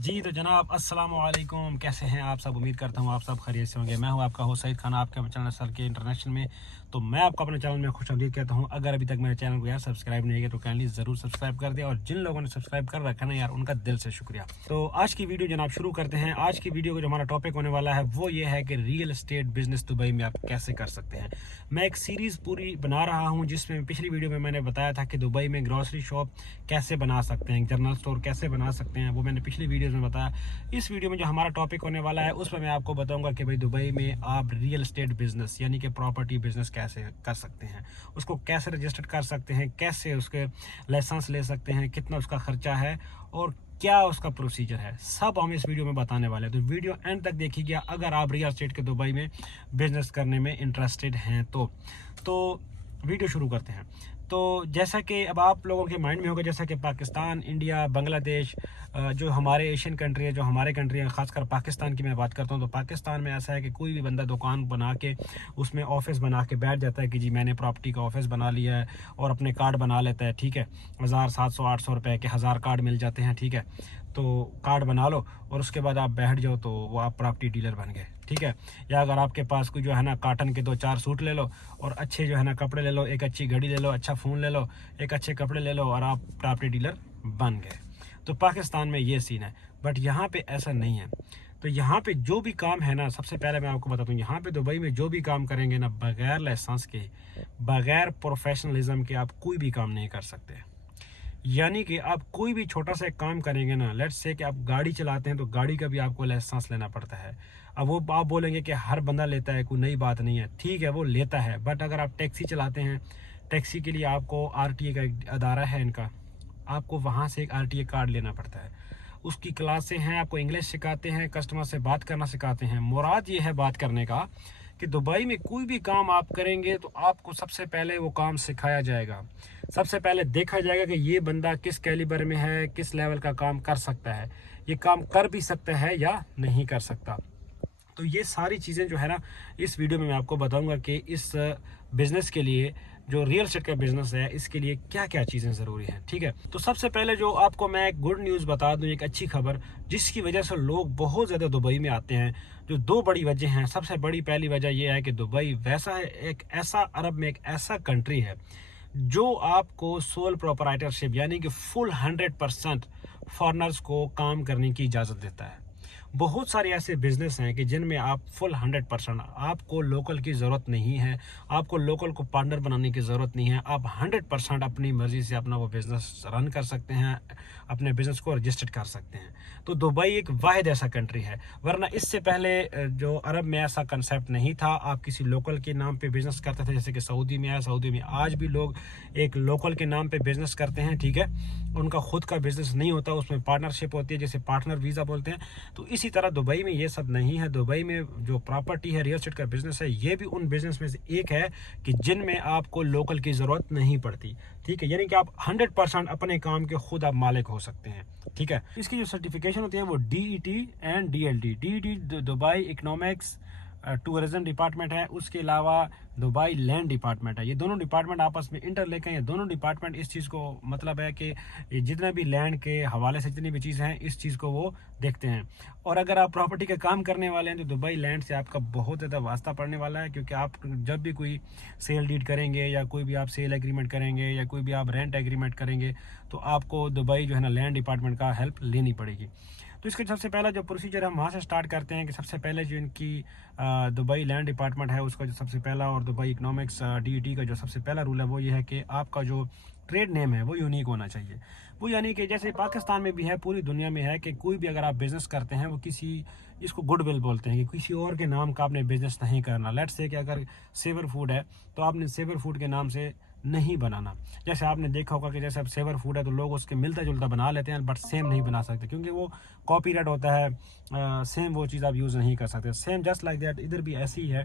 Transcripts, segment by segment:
जी तो जनाब अस्सलाम वालेकुम, कैसे हैं आप सब। उम्मीद करता हूँ आप सब खैरियत से होंगे। मैं हूँ आपका होस्ट सईद खान, आपके चैनल नस्ल के इंटरनेशनल में। तो मैं आपको अपने चैनल में खुशामदीद कहता हूँ। अगर अभी तक मेरे चैनल को यार सब्सक्राइब नहीं किया तो काइंडली ज़रूर सब्सक्राइब कर दें, और जिन लोगों ने सब्सक्राइब कर रखा ना यार, उनका दिल से शुक्रिया। तो आज की वीडियो जनाब शुरू करते हैं। आज की वीडियो को जो हमारा टॉपिक होने वाला है वो ये है कि रियल एस्टेट बिजनेस दुबई में आप कैसे कर सकते हैं। मैं एक सीरीज़ पूरी बना रहा हूँ जिसमें पिछली वीडियो में मैंने बताया था कि दुबई में ग्रॉसरी शॉप कैसे बना सकते हैं, जनरल स्टोर कैसे बना सकते हैं, वो मैंने पिछली वीडियोज़ में बताया। इस वीडियो में जो हमारा टॉपिक होने वाला है उसमें मैं आपको बताऊंगा कि भाई दुबई में आप रियल एस्टेट बिजनेस यानी कि प्रॉपर्टी बिजनेस कैसे कर सकते हैं, उसको कैसे रजिस्टर कर सकते हैं, कैसे उसके लाइसेंस ले सकते हैं, कितना उसका खर्चा है और क्या उसका प्रोसीजर है, सब हम इस वीडियो में बताने वाले हैं। तो वीडियो एंड तक देखिएगा अगर आप रियल एस्टेट के दुबई में बिजनेस करने में इंटरेस्टेड हैं तो वीडियो शुरू करते हैं। तो जैसा कि अब आप लोगों के माइंड में होगा, जैसा कि पाकिस्तान, इंडिया, बांग्लादेश, जो हमारे एशियन कंट्री है, जो हमारे कंट्री है, ख़ासकर पाकिस्तान की मैं बात करता हूँ, तो पाकिस्तान में ऐसा है कि कोई भी बंदा दुकान बना के उसमें ऑफिस बना के बैठ जाता है कि जी मैंने प्रॉपर्टी का ऑफिस बना लिया है, और अपने कार्ड बना लेता है। ठीक है, 1700-800 रुपये के 1000 कार्ड मिल जाते हैं। ठीक है, तो कार्ड बना लो और उसके बाद आप बैठ जाओ तो वो आप प्रॉपर्टी डीलर बन गए। ठीक है, या अगर आपके पास कोई जो है ना कॉटन के 2-4 सूट ले लो, और अच्छे जो है ना कपड़े ले लो, एक अच्छी घड़ी ले लो, अच्छा फ़ोन ले लो, एक अच्छे कपड़े ले लो, और आप प्रॉपर्टी डीलर बन गए। तो पाकिस्तान में ये सीन है, बट यहाँ पे ऐसा नहीं है। तो यहाँ पे जो भी काम है ना, सबसे पहले मैं आपको बताता हूँ, यहाँ पे दुबई में जो भी काम करेंगे ना, बगैर लाइसेंस के, बगैर प्रोफेशनलिज्म के आप कोई भी काम नहीं कर सकते। यानी कि आप कोई भी छोटा सा एक काम करेंगे ना, लेट्स से कि आप गाड़ी चलाते हैं तो गाड़ी का भी आपको लाइसेंस लेना पड़ता है। अब वो आप बोलेंगे कि हर बंदा लेता है, कोई नई बात नहीं है, ठीक है वो लेता है, बट अगर आप टैक्सी चलाते हैं, टैक्सी के लिए आपको आरटीए का एक अदारा है इनका, आपको वहाँ से एक आरटीए कार्ड लेना पड़ता है। उसकी क्लासें हैं, आपको इंग्लिश सिखाते हैं, कस्टमर से बात करना सिखाते हैं। मुराद ये है बात करने का कि दुबई में कोई भी काम आप करेंगे तो आपको सबसे पहले वो काम सिखाया जाएगा। सबसे पहले देखा जाएगा कि ये बंदा किस कैलिबर में है, किस लेवल का काम कर सकता है, ये काम कर भी सकता है या नहीं कर सकता। तो ये सारी चीज़ें जो है ना, इस वीडियो में मैं आपको बताऊंगा कि इस बिज़नेस के लिए, जो रियल एस्टेट का बिज़नेस है, इसके लिए क्या क्या चीज़ें ज़रूरी हैं। ठीक है, तो सबसे पहले जो आपको मैं एक गुड न्यूज़ बता दूं, एक अच्छी खबर जिसकी वजह से लोग बहुत ज़्यादा दुबई में आते हैं। जो दो बड़ी वजह हैं, सबसे बड़ी पहली वजह यह है कि दुबई वैसा है, एक ऐसा अरब में एक ऐसा कंट्री है जो आपको सोल प्रोपराइटरशिप यानी कि फुल 100% फॉरनर्स को काम करने की इजाज़त देता है। बहुत सारे ऐसे बिजनेस हैं कि जिनमें आप फुल 100%, आपको लोकल की ज़रूरत नहीं है, आपको लोकल को पार्टनर बनाने की ज़रूरत नहीं है, आप 100% अपनी मर्ज़ी से अपना वो बिज़नेस रन कर सकते हैं, अपने बिज़नेस को रजिस्टर्ड कर सकते हैं। तो दुबई एक वाहिद ऐसा कंट्री है, वरना इससे पहले जो अरब में ऐसा कंसेप्ट नहीं था। आप किसी लोकल के नाम पे बिज़नेस करते थे, जैसे कि सऊदी में है, सऊदी में आज भी लोग एक लोकल के नाम पे बिज़नेस करते हैं। ठीक है, उनका खुद का बिज़नेस नहीं होता, उसमें पार्टनरशिप होती है, जैसे पार्टनर वीज़ा बोलते हैं। तो इसी तरह दुबई में ये सब नहीं है। दुबई में जो प्रॉपर्टी है, रियल एस्टेट का बिजनेस है, ये भी उन बिजनेस में से एक है कि जिनमें आपको लोकल की ज़रूरत नहीं पड़ती। ठीक है, यानी कि आप 100% अपने काम के खुद आप मालिक हो सकते हैं। ठीक है, इसकी जो सर्टिफिकेशन होती है वो DET and DLT, DET Dubai economics tourism department है, उसके अलावा दुबई लैंड डिपार्टमेंट है। ये दोनों डिपार्टमेंट आपस में इंटर लेकर, ये दोनों डिपार्टमेंट इस चीज़ को, मतलब है कि जितना भी लैंड के हवाले से जितनी भी चीज़ें हैं, इस चीज़ को वो देखते हैं। और अगर आप प्रॉपर्टी का काम करने वाले हैं तो दुबई लैंड से आपका बहुत ज़्यादा वास्ता पड़ने वाला है, क्योंकि आप जब भी कोई सेल डीड करेंगे, या कोई भी आप सेल एग्रीमेंट करेंगे, या कोई भी आप रेंट एग्रीमेंट करेंगे, तो आपको दुबई जो है ना लैंड डिपार्टमेंट का हेल्प लेनी पड़ेगी। तो इसके सबसे पहला जो प्रोसीजर हम वहाँ से स्टार्ट करते हैं कि सबसे पहले जो इनकी दुबई लैंड डिपार्टमेंट है उसका जो सबसे पहला, और दुबई इकोनॉमिक्स DET का जो सबसे पहला रूल है वो ये है कि आपका जो ट्रेड नेम है वो यूनिक होना चाहिए। वो यानी कि जैसे पाकिस्तान में भी है, पूरी दुनिया में है, कि कोई भी अगर आप बिज़नेस करते हैं वो किसी, इसको गुडविल बोलते हैं, कि किसी और के नाम का आपने बिज़नेस नहीं करना। लेट्स से कि अगर सेवर फूड है तो आपने सेवर फूड के नाम से नहीं बनाना। जैसे आपने देखा होगा कि जैसे अब सेवर फूड है तो लोग उसके मिलता जुलता बना लेते हैं, बट सेम नहीं बना सकते क्योंकि वो कॉपीराइट होता है। सेम वो चीज़ आप यूज़ नहीं कर सकते। सेम जस्ट लाइक दैट इधर भी ऐसी ही है।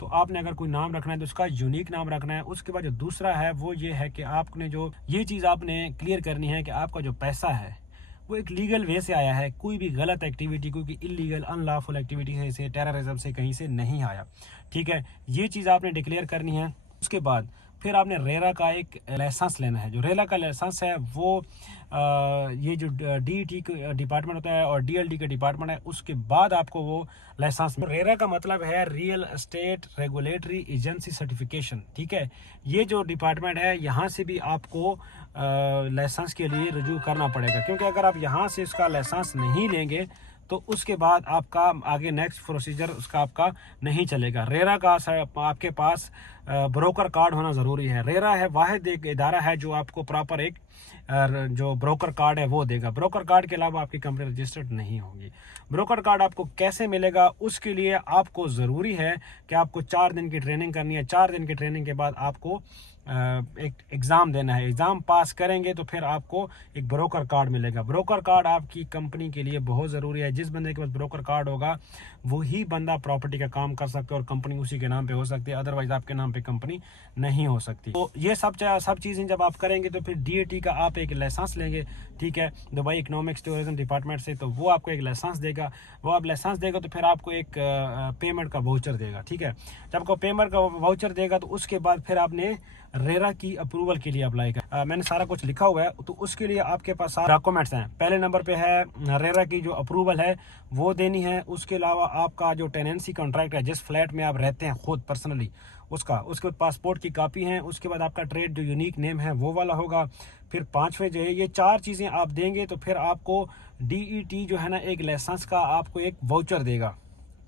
तो आपने अगर कोई नाम रखना है तो उसका यूनिक नाम रखना है। उसके बाद जो दूसरा है वो ये है कि आपने जो ये चीज़ आपने क्लियर करनी है कि आपका जो पैसा है वो एक लीगल वे से आया है, कोई भी गलत एक्टिविटी, कोई भी इलीगल अनलॉफुल एक्टिविटी से, टेररिज्म से कहीं से नहीं आया। ठीक है, ये चीज़ आपने डिक्लेयर करनी है। उसके बाद फिर आपने रेरा का एक लाइसेंस लेना है। जो रेरा का लाइसेंस है वो ये जो DET का डिपार्टमेंट होता है और DLD का डिपार्टमेंट है, उसके बाद आपको वो लाइसेंस। रेरा का मतलब है real estate regulatory agency certification, ठीक है। ये जो डिपार्टमेंट है यहाँ से भी आपको लाइसेंस के लिए रजू करना पड़ेगा, क्योंकि अगर आप यहाँ से इसका लाइसेंस नहीं लेंगे तो उसके बाद आपका आगे नेक्स्ट प्रोसीजर उसका आपका नहीं चलेगा। रेरा का आपके पास ब्रोकर कार्ड होना ज़रूरी है। रेरा है वाहिद एक इदारा है जो आपको प्रॉपर एक जो ब्रोकर कार्ड है वो देगा। ब्रोकर कार्ड के अलावा आपकी कंपनी रजिस्टर्ड नहीं होगी। ब्रोकर कार्ड आपको कैसे मिलेगा, उसके लिए आपको ज़रूरी है कि आपको 4 दिन की ट्रेनिंग करनी है। 4 दिन की ट्रेनिंग के बाद आपको एक एग्ज़ाम देना है। एग्ज़ाम पास करेंगे तो फिर आपको एक ब्रोकर कार्ड मिलेगा। ब्रोकर कार्ड आपकी कंपनी के लिए बहुत ज़रूरी है। जिस बंदे के पास ब्रोकर कार्ड होगा वही बंदा प्रॉपर्टी का काम कर सकता है और कंपनी उसी के नाम पे हो सकती है, अदरवाइज आपके नाम पे कंपनी नहीं हो सकती। तो ये सब चीज़ें जब आप करेंगे तो फिर DET का आप एक लाइसेंस लेंगे, ठीक है, दुबई इकोनॉमिक्स टूरिज्म डिपार्टमेंट से। तो वो आपको एक लाइसेंस देगा। वो आप लाइसेंस देगा तो फिर आपको एक पेमेंट का वाउचर देगा, ठीक है। जब आपको पेमेंट का वाउचर देगा तो उसके बाद फिर आपने रेरा की अप्रूवल के लिए अप्लाई कर। मैंने सारा कुछ लिखा हुआ है, तो उसके लिए आपके पास सारे डॉक्यूमेंट्स हैं। पहले नंबर पे है रेरा की जो अप्रूवल है वो देनी है। उसके अलावा आपका जो टेनेंसी कॉन्ट्रैक्ट है, जिस फ्लैट में आप रहते हैं खुद पर्सनली, उसके बाद पासपोर्ट की कॉपी है। उसके बाद आपका ट्रेड जो यूनिक नेम है वो वाला होगा। फिर 5वें जो है, ये 4 चीज़ें आप देंगे तो फिर आपको DET जो है ना एक लाइसेंस का आपको एक वाउचर देगा,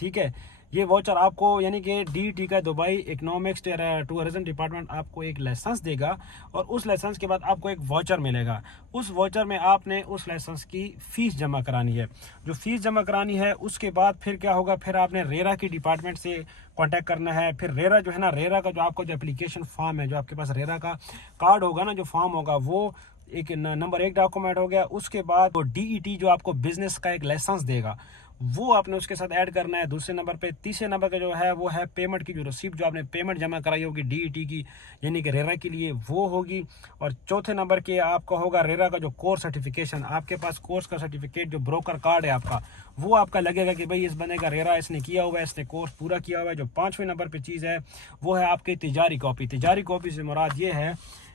ठीक है। ये वाउचर आपको यानी कि DET का दुबई इकोनॉमिक्स टूरिज्म डिपार्टमेंट आपको एक लाइसेंस देगा और उस लाइसेंस के बाद आपको एक वाउचर मिलेगा। उस वाउचर में आपने उस लाइसेंस की फ़ीस जमा करानी है। जो फ़ीस जमा करानी है उसके बाद फिर क्या होगा, फिर आपने रेरा की डिपार्टमेंट से कांटेक्ट करना है। फिर रेरा जो है ना, रेरा का जो आपको जो एप्लीकेशन फॉर्म है, जो आपके पास रेरा का कार्ड होगा ना, जो फॉर्म होगा, वो एक नंबर 1 डॉक्यूमेंट हो गया। उसके बाद वो DET जो आपको बिजनेस का एक लाइसेंस देगा वो आपने उसके साथ ऐड करना है दूसरे नंबर पे। तीसरे नंबर का जो है वो है पेमेंट की जो रसीद, जो आपने पेमेंट जमा कराई होगी DET की यानी कि रेरा के लिए, वो होगी। और चौथे नंबर के आपका होगा रेरा का जो कोर्स सर्टिफिकेशन। आपके पास कोर्स का सर्टिफिकेट जो ब्रोकर कार्ड है आपका, वो आपका लगेगा कि भाई इस बंदे का रेरा इसने किया हुआ है, इसने कोर्स पूरा किया हुआ है। जो 5वें नंबर पर चीज़ है वो है आपकी तिजारी कॉपी। तिजारी कॉपी से मुराद ये है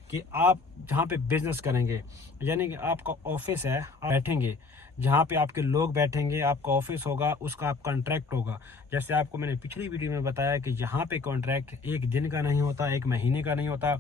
कि आप जहाँ पे बिजनेस करेंगे, यानी कि आपका ऑफिस है, आप बैठेंगे जहाँ पे आपके लोग बैठेंगे, आपका ऑफिस होगा, उसका आप कॉन्ट्रैक्ट होगा। जैसे आपको मैंने पिछली वीडियो में बताया कि यहाँ पे कॉन्ट्रैक्ट 1 दिन का नहीं होता, 1 महीने का नहीं होता,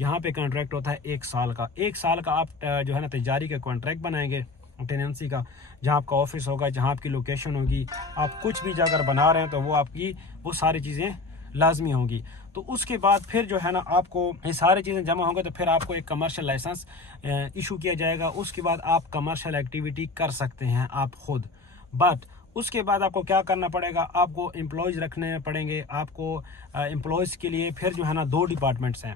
यहाँ पे कॉन्ट्रैक्ट होता है 1 साल का। 1 साल का आप जो है ना तिजारी का कॉन्ट्रैक्ट बनाएंगे टेनेंसी का, जहाँ आपका ऑफिस होगा, जहाँ आपकी लोकेशन होगी। आप कुछ भी अगर बना रहे हैं तो वो आपकी वो सारी चीज़ें लाजमी होंगी। तो उसके बाद फिर जो है ना आपको ये सारी चीज़ें जमा होंगे तो फिर आपको एक कमर्शियल लाइसेंस इशू किया जाएगा। उसके बाद आप कमर्शियल एक्टिविटी कर सकते हैं आप खुद। बट उसके बाद आपको क्या करना पड़ेगा, आपको एम्प्लॉयज़ रखने पड़ेंगे। आपको एम्प्लॉयज़ के लिए फिर जो है ना 2 डिपार्टमेंट्स हैं।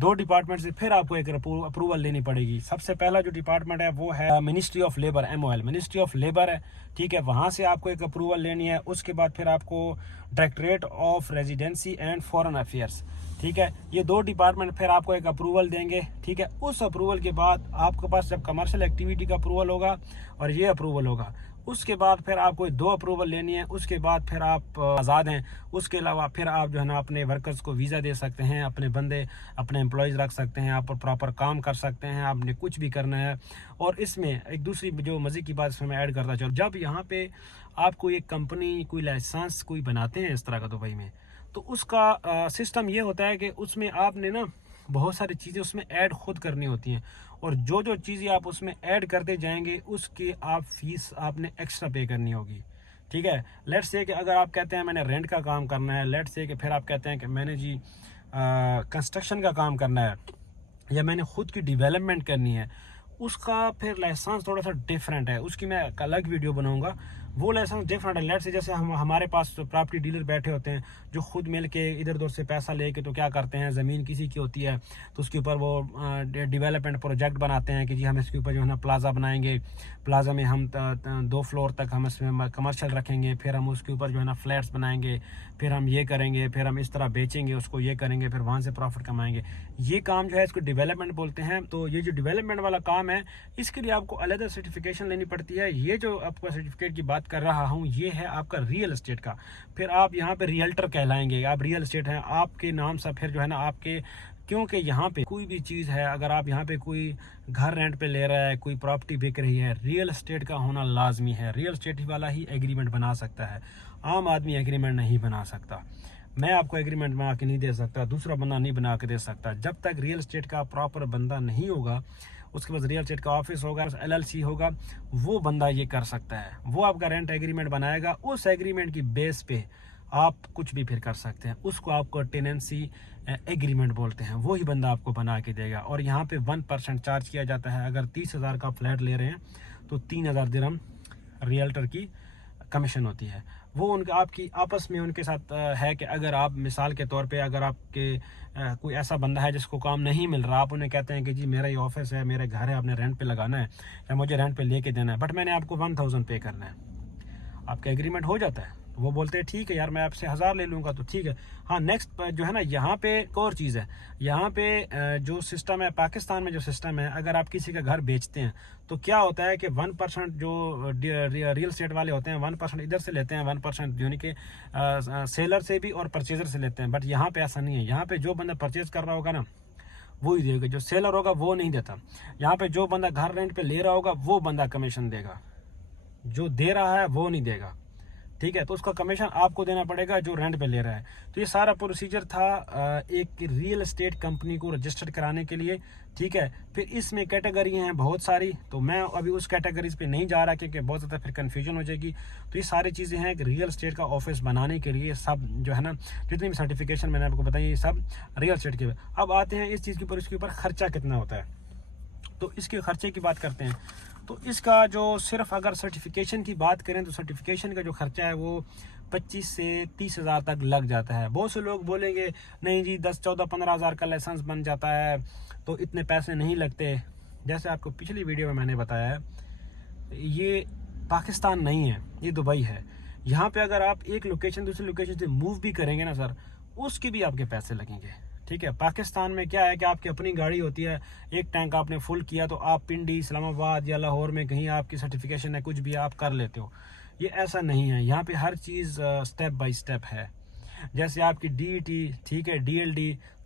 2 डिपार्टमेंट से फिर आपको एक अप्रूवल लेनी पड़ेगी। सबसे पहला जो डिपार्टमेंट है वो है ministry of labour, MOL, ministry of labour है, ठीक है। वहाँ से आपको एक अप्रूवल लेनी है। उसके बाद फिर आपको directorate of residency and foreign affairs, ठीक है। ये 2 डिपार्टमेंट फिर आपको एक अप्रूवल देंगे, ठीक है। उस अप्रूवल के बाद आपके पास जब कमर्शियल एक्टिविटी का अप्रूवल होगा और ये अप्रूवल होगा, उसके बाद फिर आपको 2 अप्रूवल लेनी है। उसके बाद फिर आप आज़ाद हैं। उसके अलावा फिर आप जो है ना अपने वर्कर्स को वीज़ा दे सकते हैं, अपने बंदे अपने एम्प्लॉयज़ रख सकते हैं, आप प्रॉपर काम कर सकते हैं, आपने कुछ भी करना है। और इसमें एक दूसरी जो मज़े की बात इसमें मैं ऐड करता चलूँ, जब यहाँ पे आपको एक कंपनी कोई लाइसेंस कोई बनाते हैं इस तरह का दुबई में, तो उसका सिस्टम ये होता है कि उसमें आपने ना बहुत सारी चीज़ें उसमें ऐड खुद करनी होती हैं। और जो जो चीज़ें आप उसमें ऐड करते जाएंगे उसकी आप फीस आपने एक्स्ट्रा पे करनी होगी, ठीक है। लेट्स से कि अगर आप कहते हैं मैंने रेंट का काम करना है, लेट्स से कि फिर आप कहते हैं कि मैंने जी कंस्ट्रक्शन का काम करना है या मैंने खुद की डेवलपमेंट करनी है, उसका फिर लाइसेंस थोड़ा सा डिफरेंट है। उसकी मैं एक अलग वीडियो बनाऊंगा। वो लाइसेंस डिफरेंट है। लेट से जैसे हमारे पास प्रॉपर्टी डीलर बैठे होते हैं जो खुद मिल के इधर उधर से पैसा लेके तो क्या करते हैं, ज़मीन किसी की होती है तो उसके ऊपर वो डेवलपमेंट प्रोजेक्ट बनाते हैं कि जी हम इसके ऊपर जो है ना प्लाजा बनाएंगे, प्लाजा में हम 2 फ्लोर तक हम इसमें कमर्शियल रखेंगे, फिर हम उसके ऊपर जो है ना फ्लैट्स बनाएंगे, फिर हम ये करेंगे, फिर हम इस तरह बेचेंगे उसको, ये करेंगे, फिर वहाँ से प्रॉफिट कमाएंगे। ये काम जो है इसको डेवलपमेंट बोलते हैं। तो ये जो डेवलपमेंट वाला काम है इसके लिए आपको अलग सर्टिफिकेशन लेनी पड़ती है। ये जो आपका सर्टिफिकेट की बात कर रहा हूँ ये है आपका रियल एस्टेट का। फिर आप यहाँ पे रियल्टर कहलाएंगे, आप रियल एस्टेट हैं, आपके नाम से फिर जो है ना आपके क्योंकि यहाँ पे कोई भी चीज़ है, अगर आप यहाँ पे कोई घर रेंट पे ले रहा है, कोई प्रॉपर्टी बिक रही है, रियल एस्टेट का होना लाजमी है। रियल एस्टेट वाला ही एग्रीमेंट बना सकता है, आम आदमी एग्रीमेंट नहीं बना सकता। मैं आपको एग्रीमेंट बना के नहीं दे सकता, दूसरा बंदा नहीं बना के दे सकता। जब तक रियल एस्टेट का प्रॉपर बंदा नहीं होगा, उसके बाद रियल एस्टेट का ऑफिस होगा, LLC होगा, वो बंदा ये कर सकता है। वो आपका रेंट एग्रीमेंट बनाएगा, उस एग्रीमेंट की बेस पे आप कुछ भी फिर कर सकते हैं। उसको आपको टेनेंसी एग्रीमेंट बोलते हैं, वही बंदा आपको बना के देगा। और यहाँ पे 1% चार्ज किया जाता है। अगर 30,000 का फ्लैट ले रहे हैं तो 3,000 दिरहम रियल्टर की कमीशन होती है। वो उनका आपकी आपस में उनके साथ है कि अगर आप मिसाल के तौर पे अगर आपके कोई ऐसा बंदा है जिसको काम नहीं मिल रहा, आप उन्हें कहते हैं कि जी मेरा ये ऑफिस है, मेरे घर है, आपने रेंट पे लगाना है या मुझे रेंट पे लेके देना है, बट मैंने आपको 1,000 पे करना है, आपका एग्रीमेंट हो जाता है। वो बोलते हैं ठीक है यार, मैं आपसे 1,000 ले लूँगा, तो ठीक है। हाँ, नेक्स्ट जो है ना, यहाँ पे एक और चीज़ है। यहाँ पे जो सिस्टम है, पाकिस्तान में जो सिस्टम है, अगर आप किसी का घर बेचते हैं तो क्या होता है कि 1% जो रियल एस्टेट वाले होते हैं 1% इधर से लेते हैं, 1% यानी कि सेलर से भी और परचेजर से लेते हैं। बट यहाँ पे ऐसा नहीं है। यहाँ पे जो बंदा परचेज कर रहा होगा ना वो ही देगा, जो सेलर होगा वो नहीं देता। यहाँ पे जो बंदा घर रेंट पे ले रहा होगा वो बंदा कमीशन देगा, जो दे रहा है वो नहीं देगा, ठीक है। तो उसका कमीशन आपको देना पड़ेगा जो रेंट पे ले रहा है। तो ये सारा प्रोसीजर था एक रियल एस्टेट कंपनी को रजिस्टर कराने के लिए, ठीक है। फिर इसमें कैटेगरी हैं बहुत सारी, तो मैं अभी उस कैटेगरीज पे नहीं जा रहा क्योंकि बहुत ज़्यादा फिर कन्फ्यूजन हो जाएगी। तो ये सारी चीज़ें हैं कि रियल एस्टेट का ऑफिस बनाने के लिए सब जो है ना, जितनी भी सर्टिफिकेशन मैंने आपको बताई, ये सब रियल एस्टेट के। अब आते हैं इस चीज़ के ऊपर, इसके ऊपर खर्चा कितना होता है। तो इसके खर्चे की बात करते हैं। तो इसका जो सिर्फ अगर सर्टिफिकेशन की बात करें तो सर्टिफिकेशन का जो खर्चा है वो 25 से 30,000 तक लग जाता है। बहुत से लोग बोलेंगे नहीं जी 10, 14, 15,000 का लाइसेंस बन जाता है तो इतने पैसे नहीं लगते। जैसे आपको पिछली वीडियो में मैंने बताया है, ये पाकिस्तान नहीं है, ये दुबई है। यहाँ पे अगर आप एक लोकेशन दूसरी लोकेशन से मूव भी करेंगे ना सर, उसके भी आपके पैसे लगेंगे, ठीक है। पाकिस्तान में क्या है कि आपकी अपनी गाड़ी होती है, एक टैंक आपने फुल किया तो आप पिंडी, इस्लामाबाद या लाहौर में कहीं आपकी सर्टिफिकेशन है, कुछ भी आप कर लेते हो। ये ऐसा नहीं है, यहाँ पे हर चीज़ स्टेप बाय स्टेप है। जैसे आपकी DET, ठीक है, DLD,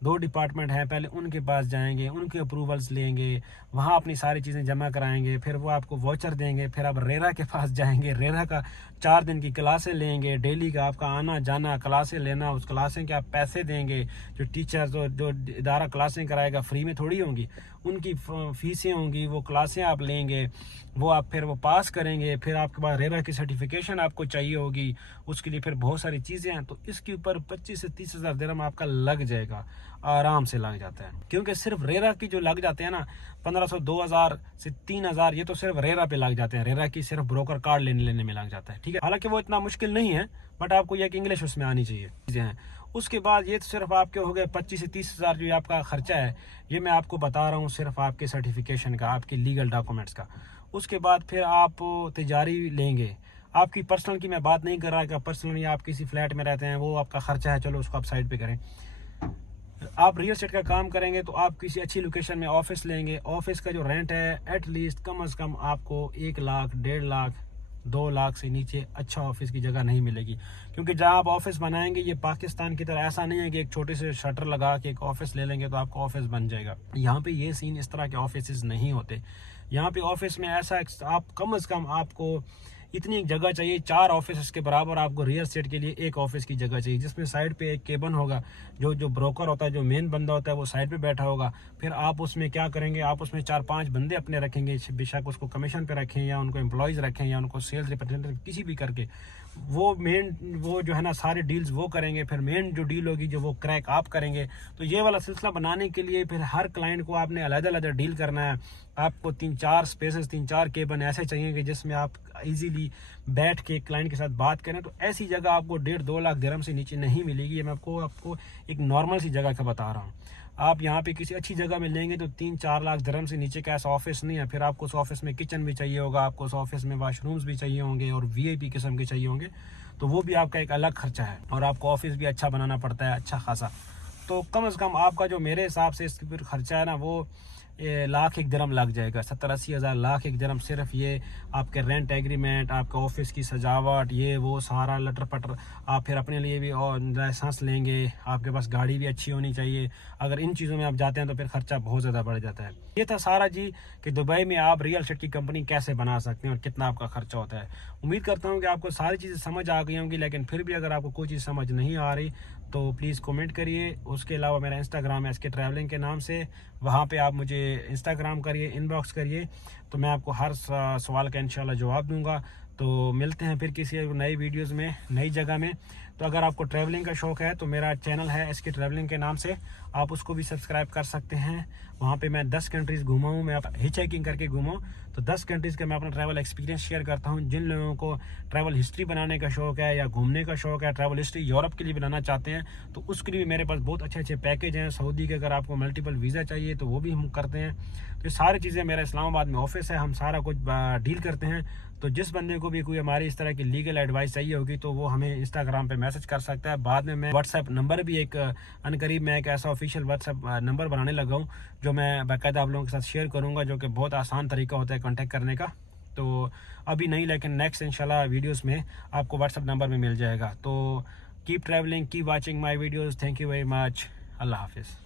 2 डिपार्टमेंट हैं, पहले उनके पास जाएंगे, उनके अप्रूवल्स लेंगे, वहाँ अपनी सारी चीज़ें जमा कराएंगे, फिर वो आपको वाउचर देंगे, फिर आप रेरा के पास जाएंगे, रेरा का 4 दिन की क्लासें लेंगे, डेली का आपका आना जाना, क्लासें लेना, उस क्लासें के आप पैसे देंगे। जो टीचर जो इदारा क्लासें कराएगा फ्री में थोड़ी होंगी, उनकी फीसें होंगी, वो क्लासें आप लेंगे, वो आप फिर वो पास करेंगे, फिर आपके पास रेरा की सर्टिफिकेशन आपको चाहिए होगी, उसके लिए फिर बहुत सारी चीज़ें हैं। तो इसके ऊपर 25 से 30,000 दिरहम आपका लग जाएगा, आराम से लग जाता है। क्योंकि सिर्फ रेरा की जो लग जाते हैं ना 1500, 2000 से 3000, ये तो सिर्फ रेरा पे लग जाते हैं। रेरा की सिर्फ ब्रोकर कार्ड लेने में लग जाता है, ठीक है। हालांकि वो इतना मुश्किल नहीं है, बट आपको यह कि इंग्लिश उसमें आनी चाहिए चीज़ें हैं। उसके बाद ये तो सिर्फ आपके हो गए 25 से 30,000 जो आपका खर्चा है, ये मैं आपको बता रहा हूँ सिर्फ आपके सर्टिफिकेशन का, आपके लीगल डॉक्यूमेंट्स का। उसके बाद फिर आप तिजारी लेंगे। आपकी पर्सनल की मैं बात नहीं कर रहा कि पर्सनली आप किसी फ्लैट में रहते हैं, वो आपका खर्चा है, चलो उसको आप साइड पे करें। आप रियल एस्टेट का काम करेंगे तो आप किसी अच्छी लोकेशन में ऑफिस लेंगे। ऑफिस का जो रेंट है एटलीस्ट कम से कम आपको 1 लाख, 1.5 लाख, 2 लाख से नीचे अच्छा ऑफिस की जगह नहीं मिलेगी। क्योंकि जहां आप ऑफिस बनाएंगे, ये पाकिस्तान की तरह ऐसा नहीं है कि एक छोटे से शटर लगा के एक ऑफिस ले लेंगे तो आपका ऑफिस बन जाएगा। यहाँ पे ये सीन इस तरह के ऑफिस नहीं होते। यहाँ पे ऑफिस में ऐसा आप कम से कम आपको इतनी एक जगह चाहिए, 4 ऑफिस के बराबर आपको रियल एस्टेट के लिए एक ऑफिस की जगह चाहिए, जिसमें साइड पे एक केबिन होगा। जो ब्रोकर होता है, जो मेन बंदा होता है, वो साइड पे बैठा होगा। फिर आप उसमें क्या करेंगे, आप उसमें 4-5 बंदे अपने रखेंगे, बेशक उसको कमीशन पे रखें या उनको एम्प्लॉयज़ रखें या उनको सेल्स रिप्रेजेंटेटिव किसी भी करके, वो जो है ना सारे डील्स वो करेंगे। फिर मेन जो डील होगी जो वो क्रैक आप करेंगे। तो ये वाला सिलसिला बनाने के लिए फिर हर क्लाइंट को आपने अलग-अलग डील करना है। आपको 3-4 स्पेसेस, 3-4 केबिन ऐसे चाहिए कि जिसमें आप इजीली बैठ के क्लाइंट के साथ बात करें। तो ऐसी जगह आपको 1.5-2 लाख दिरहम से नीचे नहीं मिलेगी। ये मैं आपको एक नॉर्मल सी जगह का बता रहा हूँ। आप यहाँ पे किसी अच्छी जगह में लेंगे तो 3-4 लाख दिरहम से नीचे का ऐसा ऑफिस नहीं है। फिर आपको उस ऑफिस में किचन भी चाहिए होगा, आपको उस ऑफिस में वाशरूम्स भी चाहिए होंगे और VIP किस्म के चाहिए होंगे। तो वो भी आपका एक अलग खर्चा है और आपको ऑफिस भी अच्छा बनाना पड़ता है, अच्छा खासा। तो कम से कम आपका जो मेरे हिसाब से इसके फिर खर्चा है ना वो लाख एक दरम लग जाएगा, 70-80 हज़ार, लाख एक दरम सिर्फ ये आपके रेंट एग्रीमेंट, आपका ऑफिस की सजावट, ये वो सारा लटर पटर। आप फिर अपने लिए भी और लाइसेंस लेंगे, आपके पास गाड़ी भी अच्छी होनी चाहिए। अगर इन चीज़ों में आप जाते हैं तो फिर खर्चा बहुत ज़्यादा बढ़ जाता है। ये था सारा जी कि दुबई में आप रियल एस्टेट की कंपनी कैसे बना सकते हैं और कितना आपका खर्चा होता है। उम्मीद करता हूँ कि आपको सारी चीज़ें समझ आ गई होंगी, लेकिन फिर भी अगर आपको कोई चीज़ समझ नहीं आ रही तो प्लीज़ कमेंट करिए। उसके अलावा मेरा इंस्टाग्राम है SK ट्रैवलिंग के नाम से, वहाँ पे आप मुझे इंस्टाग्राम करिए, इनबॉक्स करिए, तो मैं आपको हर सवाल का इंशाल्लाह जवाब दूंगा। तो मिलते हैं फिर किसी नई वीडियोस में, नई जगह में। तो अगर आपको ट्रैवलिंग का शौक़ है तो मेरा चैनल है SK ट्रैवलिंग के नाम से, आप उसको भी सब्सक्राइब कर सकते हैं। वहाँ पे मैं 10 कंट्रीज़ घूमा हूँ, मैं हिच हाइकिंग करके घूमा हूँ। तो 10 कंट्रीज़ का मैं अपना ट्रैवल एक्सपीरियंस शेयर करता हूँ। जिन लोगों को ट्रैवल हिस्ट्री बनाने का शौक़ है या घूमने का शौक़ है, ट्रैवल हिस्ट्री यूरोप के लिए बनाना चाहते हैं, तो उसके लिए मेरे पास बहुत अच्छे अच्छे पैकेज हैं। सऊदी के अगर आपको मल्टीपल वीज़ा चाहिए तो वो भी हम करते हैं। तो ये सारी चीज़ें, मेरा इस्लामाबाद में ऑफिस है, हम सारा कुछ डील करते हैं। तो जिस बंदे को भी कोई हमारी इस तरह की लीगल एडवाइस चाहिए होगी तो वो हमें इंस्टाग्राम पे मैसेज कर सकता है। बाद में मैं व्हाट्सएप नंबर भी एक अनकरीब मैं एक ऐसा ऑफिशियल व्हाट्सएप नंबर बनाने लगा हूँ जो मैं बाकायदा आप लोगों के साथ शेयर करूँगा, जो कि बहुत आसान तरीका होता है कॉन्टैक्ट करने का। तो अभी नहीं, लेकिन नेक्स्ट इंशाल्लाह वीडियोस में आपको व्हाट्सएप नंबर में मिल जाएगा। तो keep travelling, keep watching my videos. Thank you very much. अल्लाह हाफिज़।